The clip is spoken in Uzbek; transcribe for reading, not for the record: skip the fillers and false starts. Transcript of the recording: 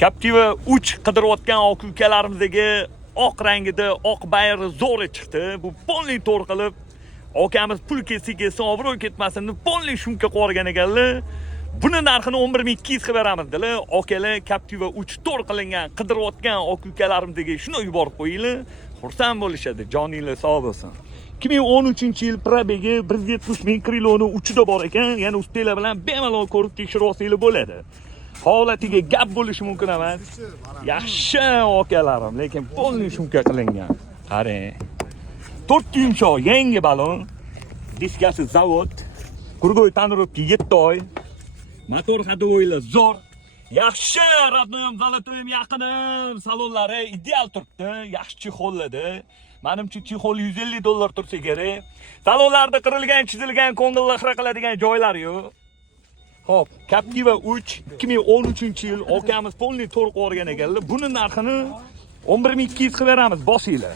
Captiva 3 qidirayotgan oq ukalarimizdagi oq rangida oq bayri zo'ri chiqdi. Bu polni to'r qilib, akamiz pul ketsa obro' ketmasin deb polni shumka qo'rgan ekanlar. Buni narxini 11200 qilib beramizdilar. Akalar Captiva 3 to'r qilingan qidirayotgan oq ukalarimizga shuni yuborib qo'yinglar. Xursand bo'lishadi. Joninglar sog' bo'lsin. 2013-yil probegi 170 ming kiloni uchida bor ekan. Ya'ni ustinglar bilan bemalol ko'rib tekshirib olsanglar bo'ladi. Holatiga gap bo'lishi mumkin emas. Yaxshi akalarim, lekin polni shumka qilingan. Qarang. 4 yumshoq yangi balon. Diskasi zavod. Kurgoy tanirovka 7 oy. Motor hadovoylar zo'r. Yaxshi, radnoyam, zalotoyam yaqinim, salonlari ideal turibdi, yaxshi chexolladi. Menimcha chexol $150 tursa kerak. Salonlarda qirilgan, chizilgan, ko'ngilni xira qiladigan joylar yo'q. Xo'p, Captiva 3 2013-yil akamiz polni to'rt qo'rgan ekanlar. Buni narxini 11200 qilib beramiz, bosinglar.